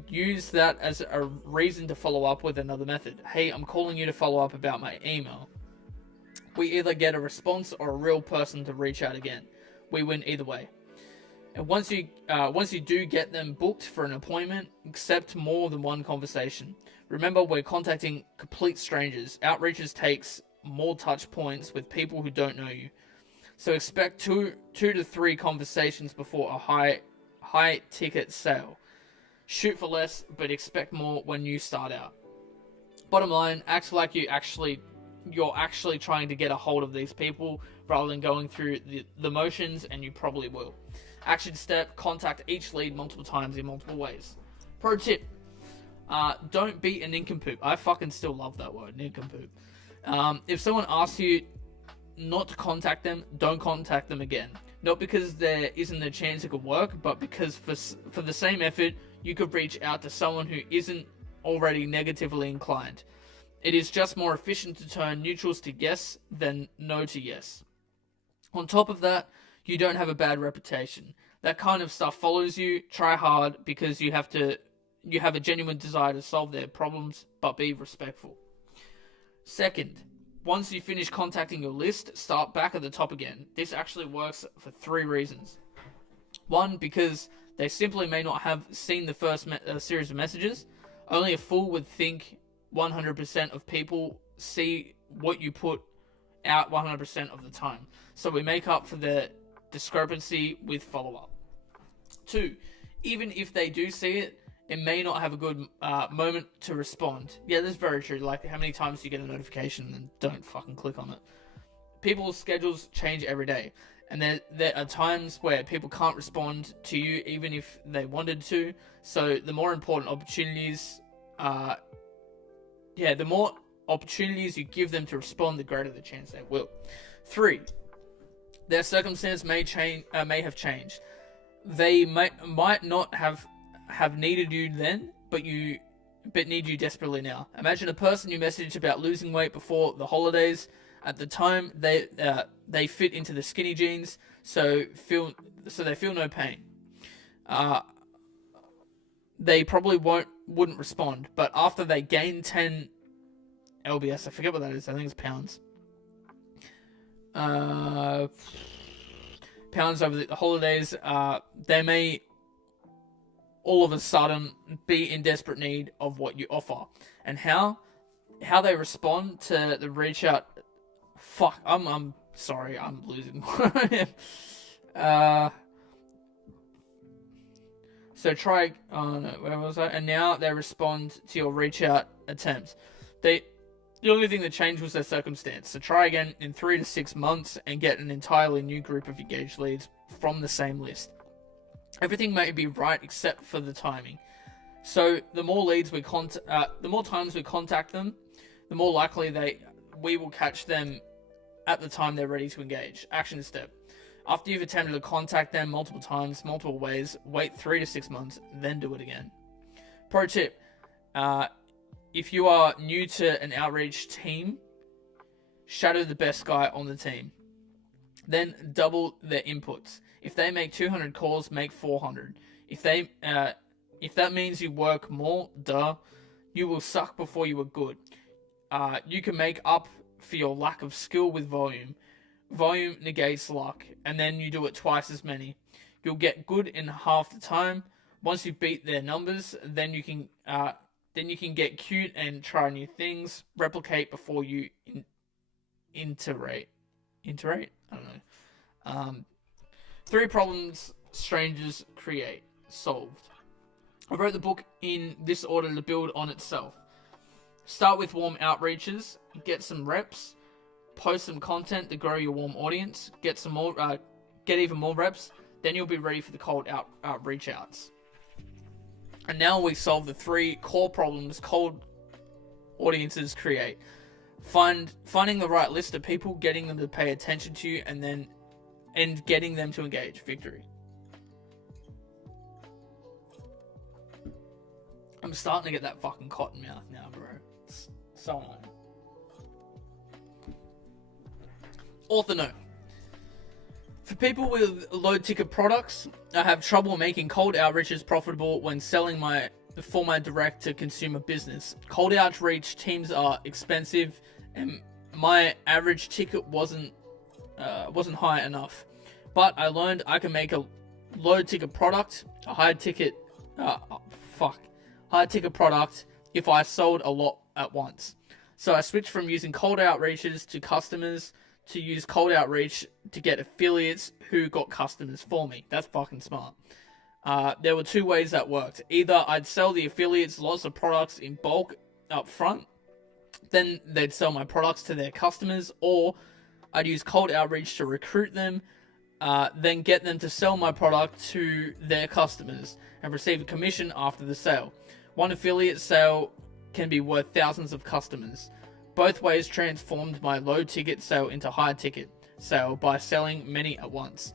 use that as a reason to follow up with another method. Hey, I'm calling you to follow up about my email. We either get a response or a real person to reach out again. We win either way. And once you do get them booked for an appointment, accept more than one conversation. Remember, we're contacting complete strangers. Outreaches takes more touch points with people who don't know you. So expect two to three conversations before a high ticket sale. Shoot for less, but expect more when you start out. Bottom line, act like you're actually trying to get a hold of these people rather than going through the motions, and you probably will. Action step, contact each lead multiple times in multiple ways. Pro tip, don't be a nincompoop. I fucking still love that word, nincompoop. If someone asks you not to contact them, don't contact them again. Not because there isn't a chance it could work, but because for the same effort, you could reach out to someone who isn't already negatively inclined. It is just more efficient to turn neutrals to yes than no to yes. On top of that, you don't have a bad reputation. That kind of stuff follows you. Try hard because you have a genuine desire to solve their problems, but be respectful. Second, once you finish contacting your list, start back at the top again. This actually works for 3 reasons. 1, because they simply may not have seen the first series of messages. Only a fool would think 100% of people see what you put out 100% of the time. So we make up for the discrepancy with follow-up. 2, even if they do see it, it may not have a good moment to respond. Yeah, that's very true. Like, how many times do you get a notification and don't fucking click on it? People's schedules change every day. And there are times where people can't respond to you even if they wanted to. So the more important opportunities... the more opportunities you give them to respond, the greater the chance they will. 3, their circumstance may have changed. They might not have needed you then, but need you desperately now. Imagine a person you messaged about losing weight before the holidays. At the time, they fit into the skinny jeans, so they feel no pain. They probably wouldn't respond, but after they gain 10 lbs, I forget what that is. I think it's pounds. Pounds over the holidays. They may all of a sudden be in desperate need of what you offer, and how they respond to the reach out. Fuck, I'm sorry, I'm losing. So try. Oh no, where was I? And now they respond to your reach out attempts. The only thing that changed was their circumstance. So try again in 3 to 6 months and get an entirely new group of engaged leads from the same list. Everything may be right except for the timing. So the more leads the more times we contact them, the more likely we will catch them at the time they're ready to engage. Action step. After you've attempted to contact them multiple times, multiple ways, wait 3 to 6 months, then do it again. Pro tip. If you are new to an outreach team, shadow the best guy on the team. Then double their inputs. If they make 200 calls, make 400. If that means you work more, you will suck before you are good. You can make up for your lack of skill with volume. Volume negates luck, and then you do it twice as many. You'll get good in half the time. Once you beat their numbers, then you can get cute and try new things. Replicate before you iterate. Iterate? I don't know. 3 problems strangers create. Solved. I wrote the book in this order to build on itself. Start with warm outreaches. Get some reps. post some content to grow your warm audience, get even more reps, then you'll be ready for the cold outreach outs. And now we solve the 3 core problems cold audiences create. Finding the right list of people, getting them to pay attention to you, and getting them to engage. Victory. I'm starting to get that fucking cotton mouth now, bro. It's so annoying. Author note. For people with low ticket products, I have trouble making cold outreaches profitable when selling for my direct to consumer business. Cold outreach teams are expensive, and my average ticket wasn't high enough. But I learned I can make a low ticket product a high ticket product if I sold a lot at once. So I switched from using cold outreaches to customers to use cold outreach to get affiliates who got customers for me. That's fucking smart. There were 2 ways that worked. Either I'd sell the affiliates lots of products in bulk up front, then they'd sell my products to their customers, or I'd use cold outreach to recruit them, then get them to sell my product to their customers and receive a commission after the sale. One affiliate sale can be worth thousands of customers. Both ways transformed my low ticket sale into high ticket sale by selling many at once.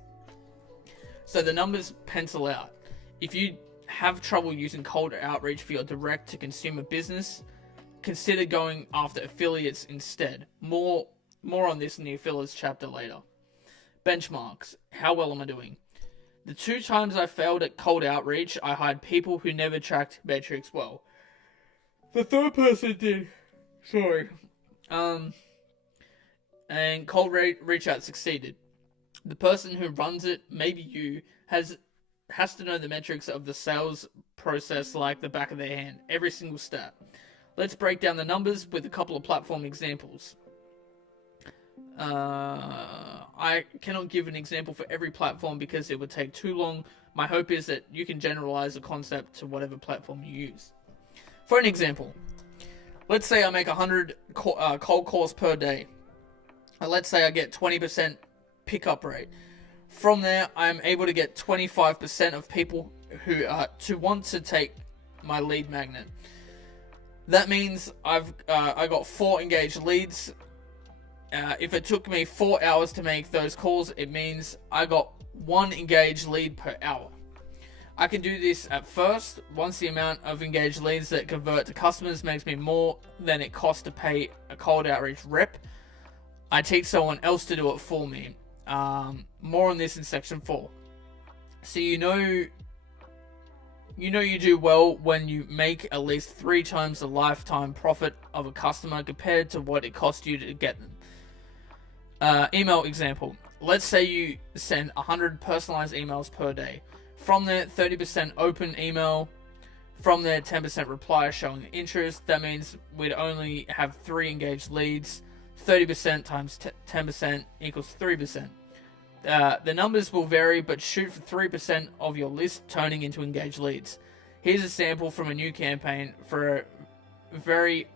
So the numbers pencil out. If you have trouble using cold outreach for your direct to consumer business, consider going after affiliates instead. More on this in the affiliates chapter later. Benchmarks. How well am I doing? The 2 times I failed at cold outreach, I hired people who never tracked metrics well. The 3rd person did. Sorry. And cold reach out succeeded. The person who runs it, maybe you, has to know the metrics of the sales process like the back of their hand, every single step. Let's break down the numbers with a couple of platform examples. I cannot give an example for every platform because it would take too long. My hope is that you can generalize the concept to whatever platform you use. For an example, let's say I make 100 cold calls per day. Let's say I get 20% pickup rate. From there, I'm able to get 25% of people who to want to take my lead magnet. That means I got 4 engaged leads. If it took me 4 hours to make those calls, it means I got 1 engaged lead per hour. I can do this at first. Once the amount of engaged leads that convert to customers makes me more than it costs to pay a cold outreach rep, I teach someone else to do it for me. More on this in section 4. So you do well when you make at least 3 times the lifetime profit of a customer compared to what it cost you to get them. Email example. Let's say you send 100 personalized emails per day. From there, 30% open email. From there, 10% reply showing interest. That means we'd only have 3 engaged leads. 30% times 10% equals 3%. The numbers will vary, but shoot for 3% of your list turning into engaged leads. Here's a sample from a new campaign for a very,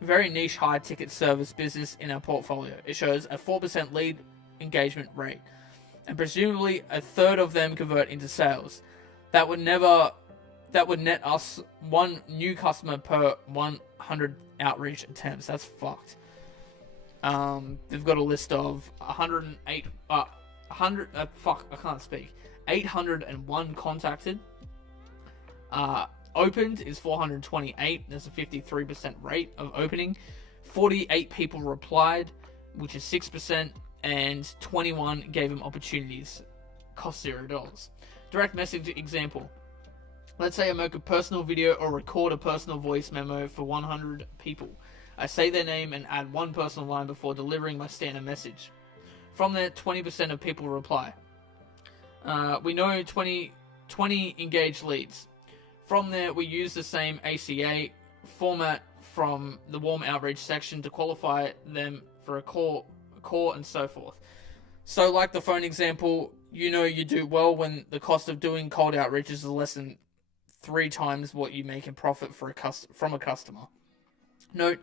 very niche high-ticket service business in our portfolio. It shows a 4% lead engagement rate, and presumably a third of them convert into sales. That would net us 1 new customer per 100 outreach attempts. That's fucked. They've got a list of 801 contacted. Opened is 428. There's a 53% rate of opening. 48 people replied, which is 6%, and 21 gave them opportunities. Cost $0. Direct message example. Let's say I make a personal video or record a personal voice memo for 100 people. I say their name and add 1 personal line before delivering my standard message. From there, 20% of people reply. We know 20 engaged leads. From there, we use the same ACA format from the warm outreach section to qualify them for a call and so forth. So like the phone example, you do well when the cost of doing cold outreach is less than 3 times what you make in profit from a customer. Note,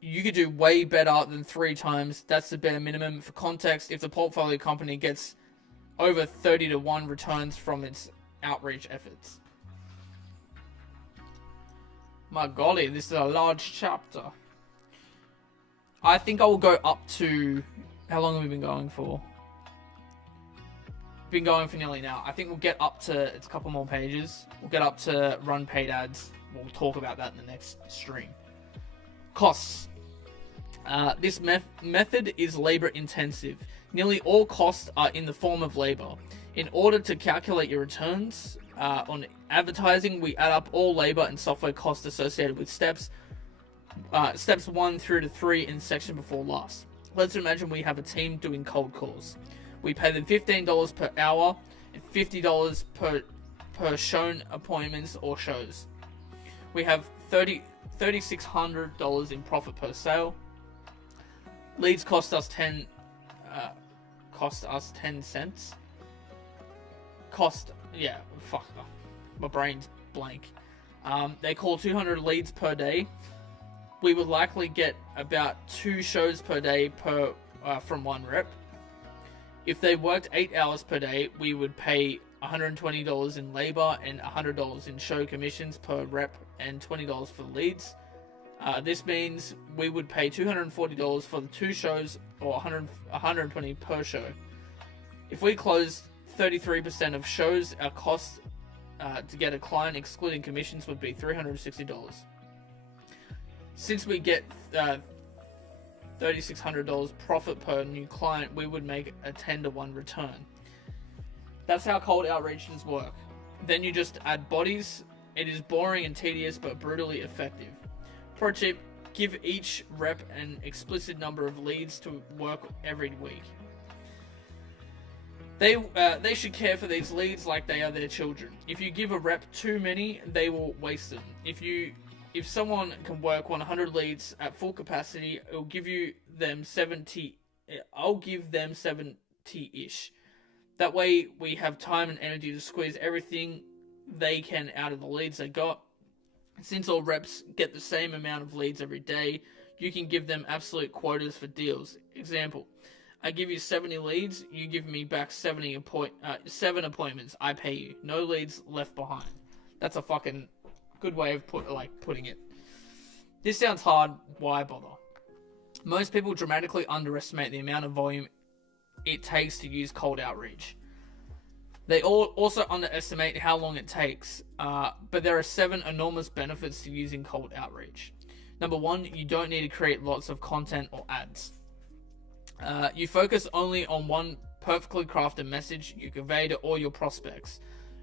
you could do way better than 3 times. That's the bare minimum. For context, if the portfolio company gets over 30-to-1 returns from its outreach efforts. My golly, this is a large chapter. I think I will go up to... How long have we been going for? Been going for nearly now. I think we'll get up to... It's a couple more pages. We'll get up to run paid ads. We'll talk about that in the next stream. Costs. This method is labor intensive. Nearly all costs are in the form of labor. In order to calculate your returns on advertising, we add up all labor and software costs associated with steps 1 through to 3 in section before last. Let's imagine we have a team doing cold calls. We pay them $15 per hour and $50 per shown appointments or shows. We have $3,600 in profit per sale. Leads cost us 10 cents. My brain's blank. They call 200 leads per day. We would likely get about 2 shows per day from one rep. If they worked 8 hours per day, we would pay $120 in labor and $100 in show commissions per rep and $20 for the leads. This means we would pay $240 for the 2 shows or $120 per show. If we closed 33% of shows, our cost to get a client excluding commissions would be $360. Since we get $3,600 profit per new client, we would make a 10-to-1 return. That's how cold outreaches work. Then you just add bodies. It is boring and tedious but brutally effective. Pro tip, give each rep an explicit number of leads to work every week. They should care for these leads like they are their children. If you give a rep too many, they will waste them. If someone can work 100 leads at full capacity, I'll give them 70. I'll give them 70-ish. That way, we have time and energy to squeeze everything they can out of the leads they got. Since all reps get the same amount of leads every day, you can give them absolute quotas for deals. Example, I give you 70 leads, you give me back 7 appointments, I pay you. No leads left behind. That's a fucking good way of putting it. This sounds hard, why bother? Most people dramatically underestimate the amount of volume it takes to use cold outreach. They also underestimate how long it takes, but there are 7 enormous benefits to using cold outreach. Number 1, you don't need to create lots of content or ads. You focus only on one perfectly crafted message you convey to all your prospects.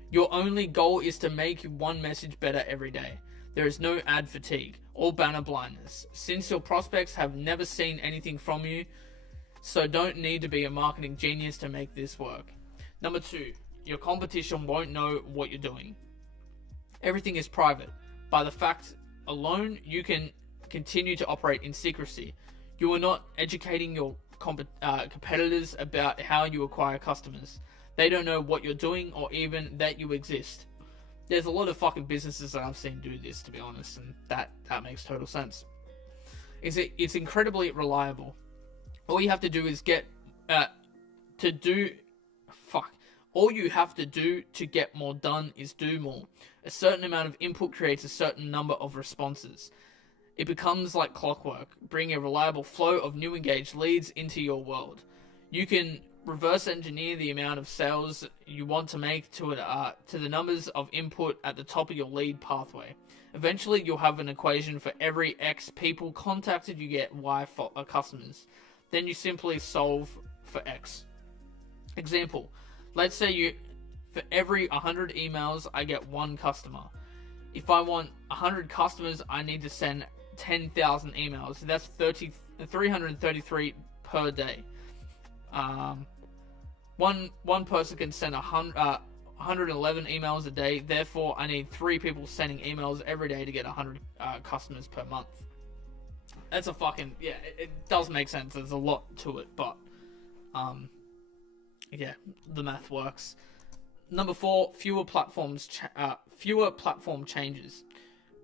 Your only goal is to make one message better every day. There is no ad fatigue or banner blindness, since your prospects have never seen anything from you, so don't need to be a marketing genius to make this work. Number 2, your competition won't know what you're doing. Everything is private. By the fact alone, you can continue to operate in secrecy. You are not educating your competitors about how you acquire customers. They don't know what you're doing or even that you exist. There's a lot of fucking businesses that I've seen do this, to be honest, and that makes total sense. It's incredibly reliable. All you have to do is all you have to do to get more done is do more. A certain amount of input creates a certain number of responses. It becomes like clockwork, bring a reliable flow of new engaged leads into your world. You can reverse engineer the amount of sales you want to make to the numbers of input at the top of your lead pathway. Eventually, you'll have an equation for every X people contacted, you get Y for customers. Then you simply solve for X. Example, let's say for every 100 emails, I get 1 customer. If I want 100 customers, I need to send 10,000 emails. That's 333 per day. One person can send 111 emails a day. Therefore, I need 3 people sending emails every day to get 100 customers per month. That's a fucking... Yeah, it does make sense. There's a lot to it, but... yeah, the math works. Number 4, fewer platform changes.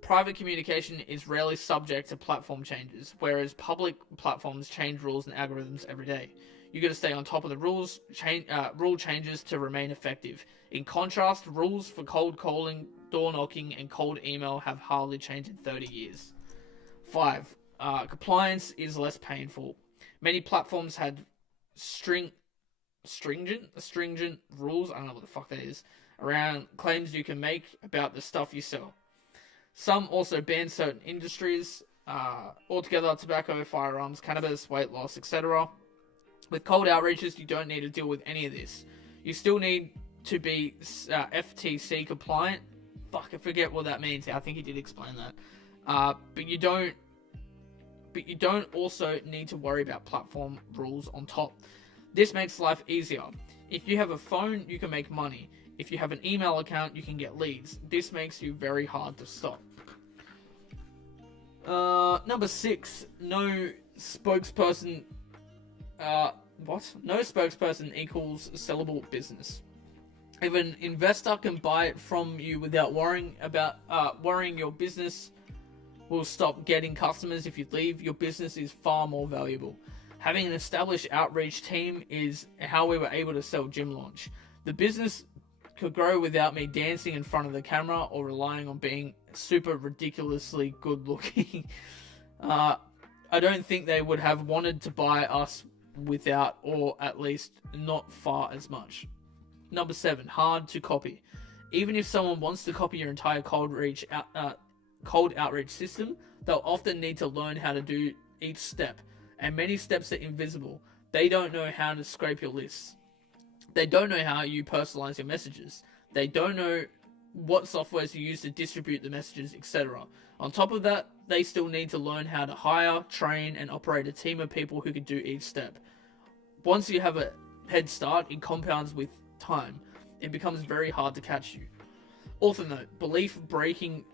Private communication is rarely subject to platform changes, whereas public platforms change rules and algorithms every day. You got to stay on top of the rule changes to remain effective. In contrast, rules for cold calling, door knocking, and cold email have hardly changed in 30 years. 5. Compliance is less painful. Many platforms had stringent rules, I don't know what the fuck that is, around claims you can make about the stuff you sell. Some also ban certain industries altogether: tobacco, firearms, cannabis, weight loss, etc. With cold outreaches, you don't need to deal with any of this. You still need to be FTC compliant. Fuck, I forget what that means. I think he did explain that. But you don't also need to worry about platform rules on top. This makes life easier. If you have a phone, you can make money. If you have an email account, you can get leads. This makes you very hard to stop. Number 6, no spokesperson. No spokesperson equals sellable business. If an investor can buy it from you without worrying your business will stop getting customers if you leave, your business is far more valuable. Having an established outreach team is how we were able to sell Gym Launch. The business could grow without me dancing in front of the camera or relying on being super ridiculously good looking. I don't think they would have wanted to buy us without, or at least not far as much. Number 7, hard to copy. Even if someone wants to copy your entire cold outreach system, they'll often need to learn how to do each step, and many steps are invisible. They don't know how to scrape your lists. They don't know how you personalize your messages. They don't know what softwares you use to distribute the messages, etc. On top of that, they still need to learn how to hire, train, and operate a team of people who can do each step. Once you have a head start, it compounds with time. It becomes very hard to catch you. Author note: belief breaking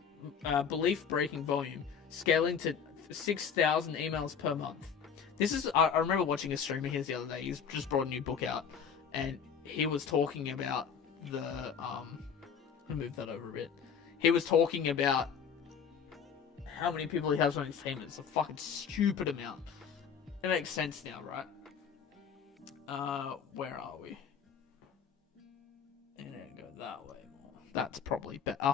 volume, scaling to 6,000 emails per month. This is, I remember watching a streamer here the other day. He's just brought a new book out, and he was talking about the I'll move that over a bit. He was talking about how many people he has on his team. It's a fucking stupid amount. It makes sense now, right? Where are we? And then go that way more. That's probably better.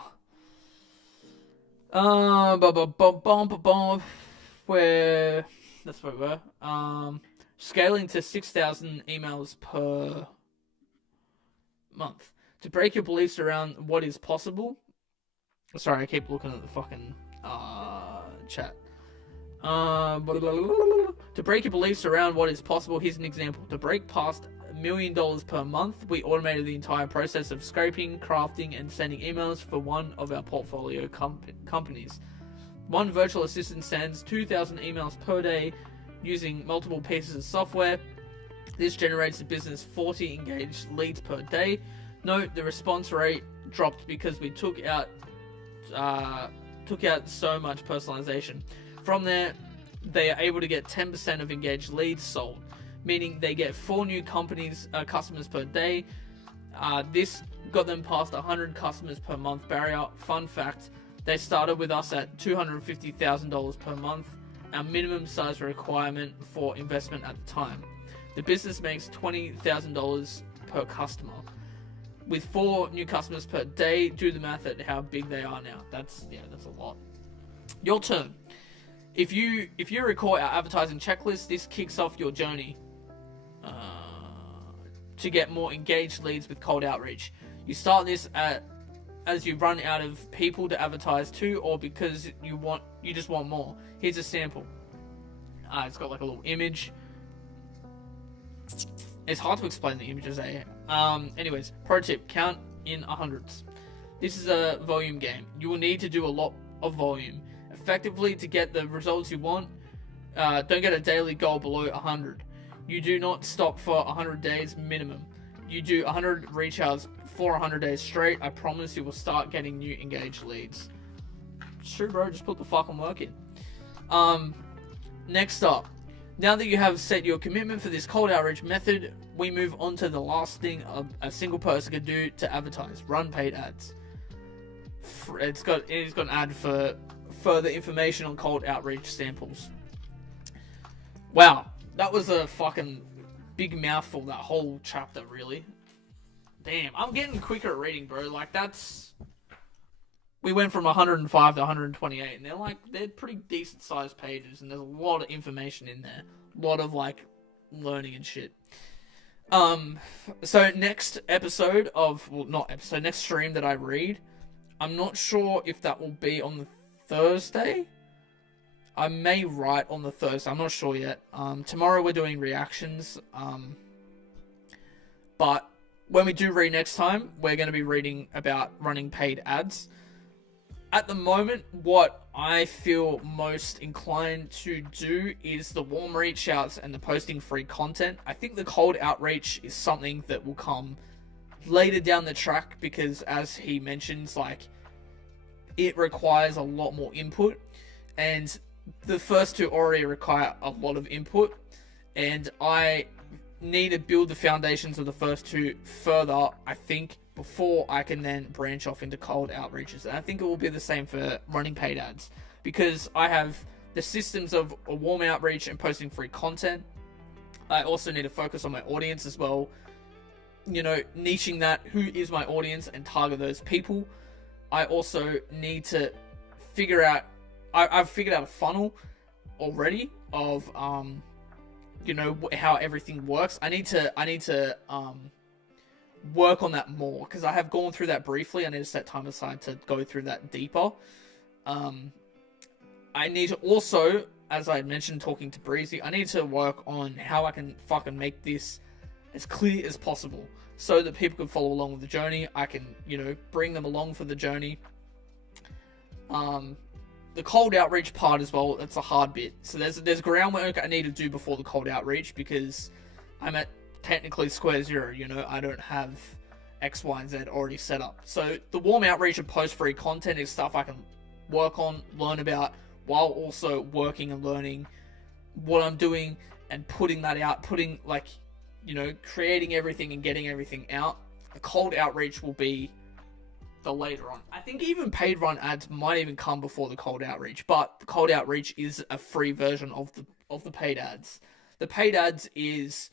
Where? That's where we were. Scaling to 6,000 emails per month. To break your beliefs around what is possible. Sorry, I keep looking at the fucking chat. To break your beliefs around what is possible, here's an example. To break past $1 million per month, we automated the entire process of scraping, crafting, and sending emails for one of our portfolio companies. One virtual assistant sends 2,000 emails per day using multiple pieces of software. This generates the business 40 engaged leads per day. Note the response rate dropped because we took out so much personalization. From there, they are able to get 10% of engaged leads sold, meaning they get 4 new customers per day. This got them past 100 customers per month barrier. Fun fact, they started with us at $250,000 per month, our minimum size requirement for investment at the time. The business makes $20,000 per customer. With 4 new customers per day, do the math at how big they are now. That's a lot. Your turn. If you recall our advertising checklist, this kicks off your journey to get more engaged leads with cold outreach. You start this as you run out of people to advertise to, or because you just want more. Here's a sample. It's got like a little image. It's hard to explain the images, eh? Anyways, pro tip, count in hundreds. This is a volume game. You will need to do a lot of volume. Effectively, to get the results you want, don't get a daily goal below 100. You do not stop for 100 days minimum. You do 100 reach outs for 100 days straight. I promise you will start getting new engaged leads. It's true, bro. Just put the fucking work in. Next up. Now that you have set your commitment for this cold outreach method, we move on to the last thing a single person can do to advertise. Run paid ads. it's got an ad for further information on cold outreach samples. Wow, that was a fucking big mouthful, that whole chapter, really. Damn, I'm getting quicker at reading, bro. Like, we went from 105 to 128, and they're pretty decent sized pages, and there's a lot of information in there. A lot of, like, learning and shit. So next episode next stream that I read, I'm not sure if that will be on the Thursday. I may write on the Thursday, I'm not sure yet. Tomorrow we're doing reactions, but when we do read next time, we're going to be reading about running paid ads. At the moment, what I feel most inclined to do is the warm reach outs and the posting free content. I think the cold outreach is something that will come later down the track, because as he mentions, like, it requires a lot more input, and the first two already require a lot of input, and I need to build the foundations of the first two further, I think, before I can then branch off into cold outreaches. And I think it will be the same for running paid ads, because I have the systems of a warm outreach and posting free content. I also need to focus on my audience as well, you know, niching that, who is my audience, and target those people. I also need to figure out, I've figured out a funnel already of, you know, how everything works. I need to work on that more, because I have gone through that briefly. I need to set time aside to go through that deeper. I need to also, as I mentioned talking to Breezy, I need to work on how I can fucking make this as clear as possible, so that people can follow along with the journey. I can, you know, bring them along for the journey. The cold outreach part as well, that's a hard bit. So there's groundwork I need to do before the cold outreach, because I'm at technically square zero, you know. I don't have X, Y, and Z already set up. So the warm outreach and post free content is stuff I can work on, learn about, while also working and learning what I'm doing and putting that out, like, you know, creating everything and getting everything out. The cold outreach will be the later on. I think even paid run ads might even come before the cold outreach, but the cold outreach is a free version of the paid ads. The paid ads is,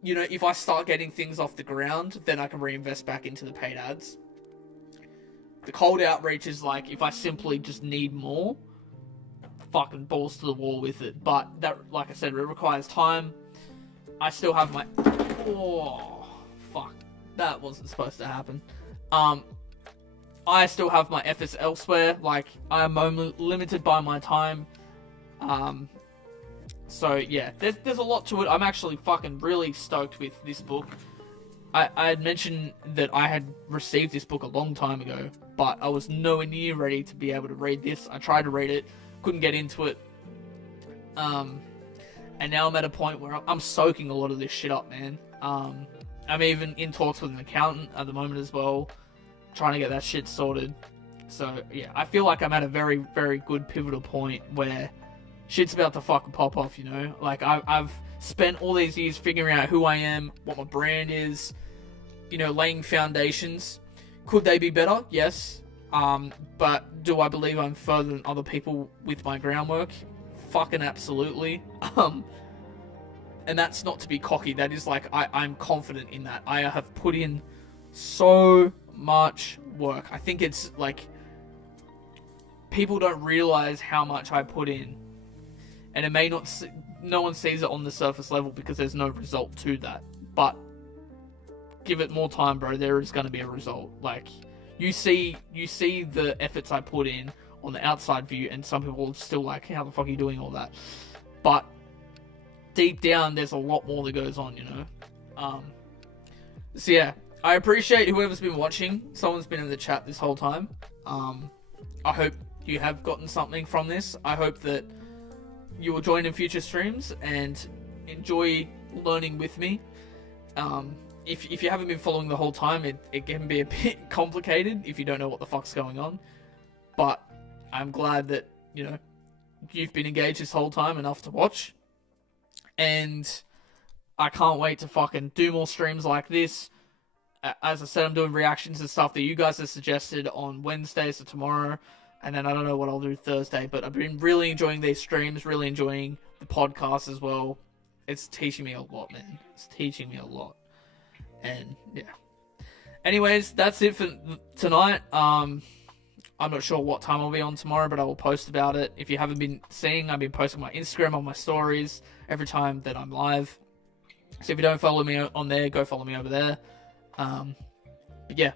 you know, if I start getting things off the ground, then I can reinvest back into the paid ads. The cold outreach is like, if I simply just need more, fucking balls to the wall with it. But that, like I said, it requires time. I still have my... Oh, fuck. That wasn't supposed to happen. I still have my efforts elsewhere. Like, I am only limited by my time. So, yeah, there's a lot to it. I'm actually fucking really stoked with this book. I had mentioned that I had received this book a long time ago, but I was nowhere near ready to be able to read this. I tried to read it, couldn't get into it. And now I'm at a point where I'm soaking a lot of this shit up, man. I'm even in talks with an accountant at the moment as well, trying to get that shit sorted. So, yeah, I feel like I'm at a very, very good pivotal point where shit's about to fucking pop off, you know? Like, I've spent all these years figuring out who I am, what my brand is, you know, laying foundations. Could they be better? Yes. But do I believe I'm further than other people with my groundwork? Fucking absolutely. And that's not to be cocky. That is like, I'm confident in that. I have put in so much work. I think it's like, people don't realize how much I put in. And it may not, no one sees it on the surface level because there's no result to that. But give it more time, bro. There is going to be a result. Like, you see the efforts I put in on the outside view, and some people are still like, how the fuck are you doing all that? But deep down, there's a lot more that goes on, you know? So yeah, I appreciate whoever's been watching. Someone's been in the chat this whole time. I hope you have gotten something from this. I hope that you will join in future streams and enjoy learning with me. If you haven't been following the whole time, it can be a bit complicated if you don't know what the fuck's going on. But I'm glad that, you know, you've been engaged this whole time enough to watch. And I can't wait to fucking do more streams like this. as I said, I'm doing reactions and stuff that you guys have suggested on Wednesday, so tomorrow. And then I don't know what I'll do Thursday, but I've been really enjoying these streams, really enjoying the podcast as well. It's teaching me a lot, man. It's teaching me a lot. And yeah. Anyways, that's it for tonight. I'm not sure what time I'll be on tomorrow, but I will post about it. If you haven't been seeing, I've been posting my Instagram on my stories every time that I'm live. So if you don't follow me on there, go follow me over there. But yeah,